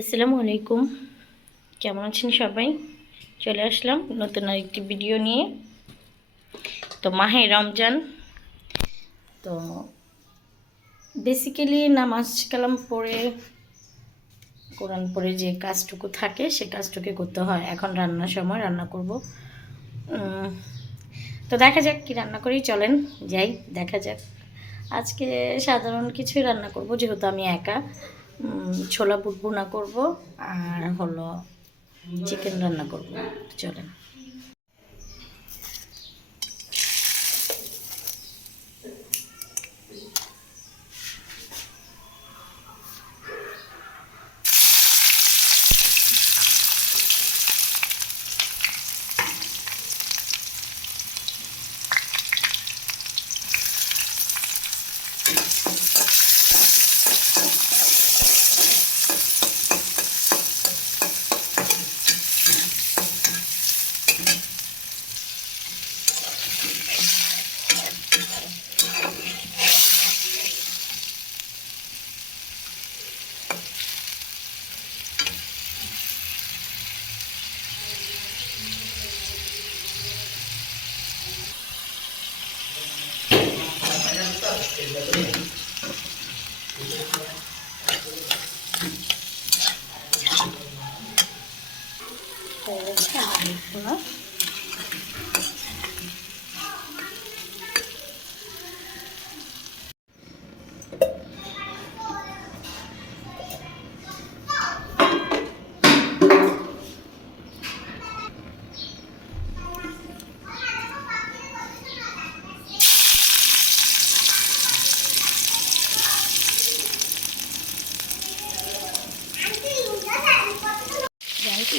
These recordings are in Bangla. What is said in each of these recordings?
আসসালামু আলাইকুম। কেমন আছেন সবাই? চলে আসলাম নতুন আরেকটি ভিডিও নিয়ে। তো মাহে রমজান, তো বেসিক্যালি নামাজ কালাম পড়ে কোরআন পড়ে যে কাজটুকু থাকে সে কাজটুকু করতে হয়। এখন রান্নার সময় রান্না করব। তো দেখা যাক কি রান্না করি, চলেন যাই দেখা যাক। আজকে সাধারণ কিছুই রান্না করব, যেহেতু আমি একা। ছোলা বুট ভুনা করব আর হলো চিকেন রান্না করব। চলেন।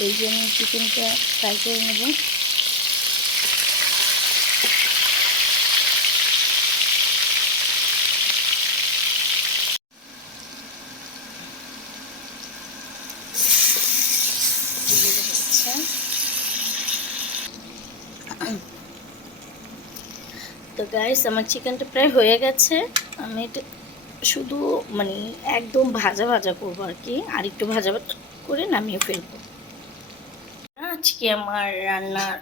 এই জন্য চিকেনটা ফ্রাই করে নেব। তো গাইস, আমার চিকেনটা প্রায় হয়ে গেছে। আমি এটা শুধু মানে একদম ভাজা ভাজা করবো আর কি, আর একটু ভাজা ভাজা করে নামিয়ে ফেলবো। আজকে আমার রান্নার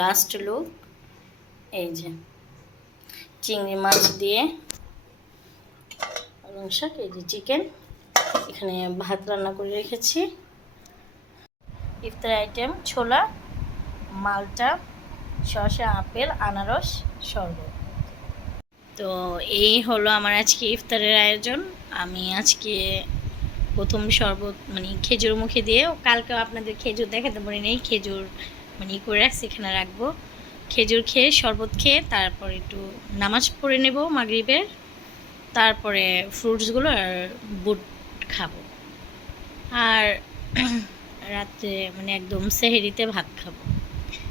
লাস্ট লুক, এই যে চিংড়ি মাছ দিয়ে পালং শাক, এই যে চিকেন, এখানে ভাত রান্না করে রেখেছি। ইফতার আইটেম ছোলা, মালটা, শসা, আপেল, আনারস, শরবত। তো এই হলো আমার আজকে ইফতারের আয়োজন। আমি আজকে প্রথম শরবত মানে খেজুর মুখে দিয়ে, কালকেও আপনাদের খেজুর দেখাতে পারি নাই, খেজুর মানে করে রাখছি, এখানে রাখবো। খেজুর খেয়ে শরবত খেয়ে তারপর একটু নামাজ পড়ে নেব মাগরিবের, তারপরে ফ্রুটসগুলো আর বুট খাবো। আর রাত্রে মানে একদম সেহেরিতে ভাত খাবো।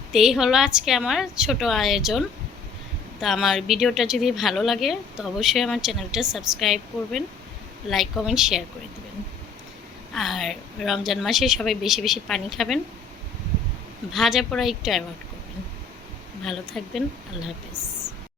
তো এই হলো আজকে আমার ছোট আয়োজন। তো আমার ভিডিওটা যদি ভালো লাগে তো অবশ্যই আমার চ্যানেলটা সাবস্ক্রাইব করবেন, লাইক কমেন্ট শেয়ার করে দেবেন। আর রমজান মাসে সবাই বেশি বেশি পানি খাবেন, ভাজা পোড়া একটু অ্যাভয়েড করবেন। ভালো থাকবেন, আল্লাহ হাফেজ।